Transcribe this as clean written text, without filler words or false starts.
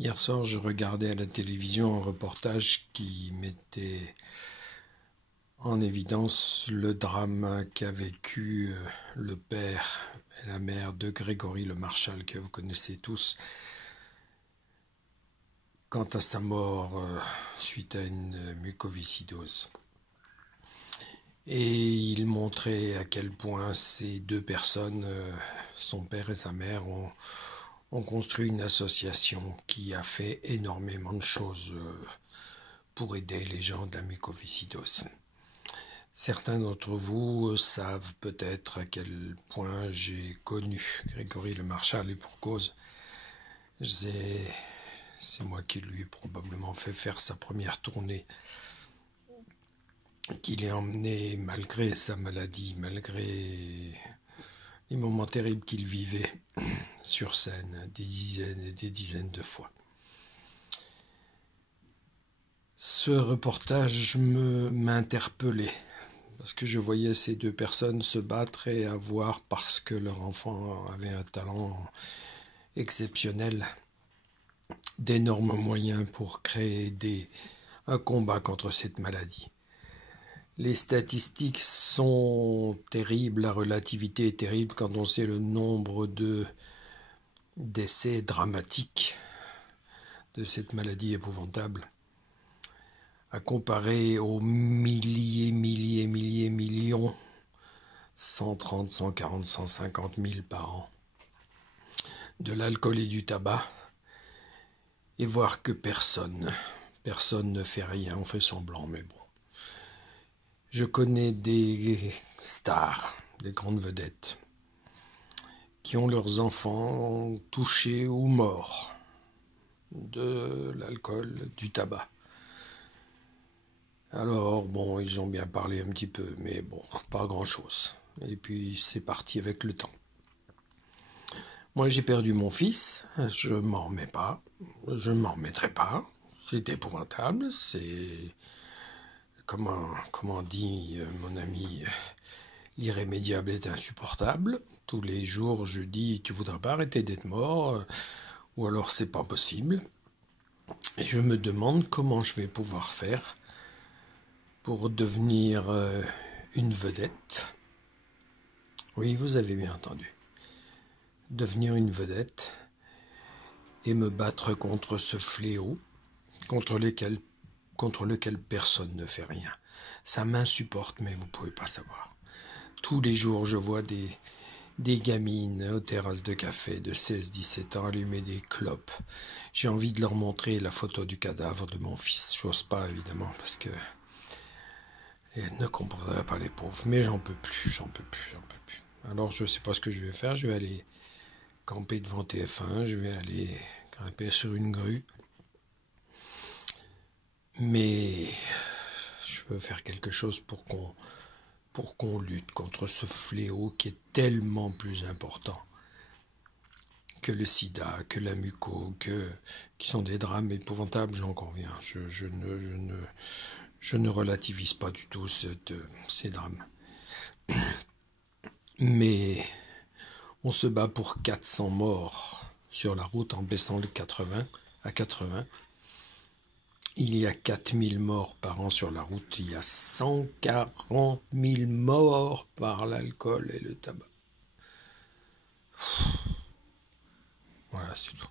Hier soir, je regardais à la télévision un reportage qui mettait en évidence le drame qu'a vécu le père et la mère de Grégory Le Marchal, que vous connaissez tous, quant à sa mort suite à une mucoviscidose. Et il montrait à quel point ces deux personnes, son père et sa mère, ont construit une association qui a fait énormément de choses pour aider les gens de la mucoviscidose. Certains d'entre vous savent peut-être à quel point j'ai connu Grégory Le Marchal, et pour cause. C'est moi qui lui ai probablement fait faire sa première tournée, qui l'ai emmené malgré sa maladie, malgré les moments terribles qu'il vivait sur scène, des dizaines et des dizaines de fois. Ce reportage m'a interpellé, parce que je voyais ces deux personnes se battre et avoir, parce que leur enfant avait un talent exceptionnel, d'énormes moyens pour créer un combat contre cette maladie. Les statistiques sont terribles, la relativité est terrible quand on sait le nombre de décès dramatiques de cette maladie épouvantable, à comparer aux millions, 130, 140, 150 000 par an, de l'alcool et du tabac, et voir que personne ne fait rien, on fait semblant, mais bon. Je connais des stars, des grandes vedettes, qui ont leurs enfants touchés ou morts de l'alcool, du tabac. Alors, bon, ils ont bien parlé un petit peu, mais bon, pas grand-chose. Et puis, c'est parti avec le temps. Moi, j'ai perdu mon fils, je m'en remets pas, je m'en remettrai pas. C'est épouvantable, c'est... Comment dit mon ami, l'irrémédiable est insupportable. Tous les jours, je dis, tu voudrais pas arrêter d'être mort, ou alors c'est pas possible. Et je me demande comment je vais pouvoir faire pour devenir une vedette. Oui, vous avez bien entendu. Devenir une vedette et me battre contre ce fléau, contre lequel personne ne fait rien. Ça m'insupporte, mais vous ne pouvez pas savoir. Tous les jours, je vois des gamines aux terrasses de café de 16-17 ans allumer des clopes. J'ai envie de leur montrer la photo du cadavre de mon fils. J'ose pas, évidemment, parce que elles ne comprendraient pas, les pauvres. Mais j'en peux plus. Alors, je ne sais pas ce que je vais faire. Je vais aller camper devant TF1. Je vais aller grimper sur une grue. Mais je veux faire quelque chose pour qu'on lutte contre ce fléau qui est tellement plus important que le sida, que la muco, qui sont des drames épouvantables, j'en conviens. Je ne relativise pas du tout ces drames. Mais on se bat pour 400 morts sur la route en baissant le 80 à 80. Il y a 4000 morts par an sur la route. Il y a 140 000 morts par l'alcool et le tabac. Voilà, c'est tout.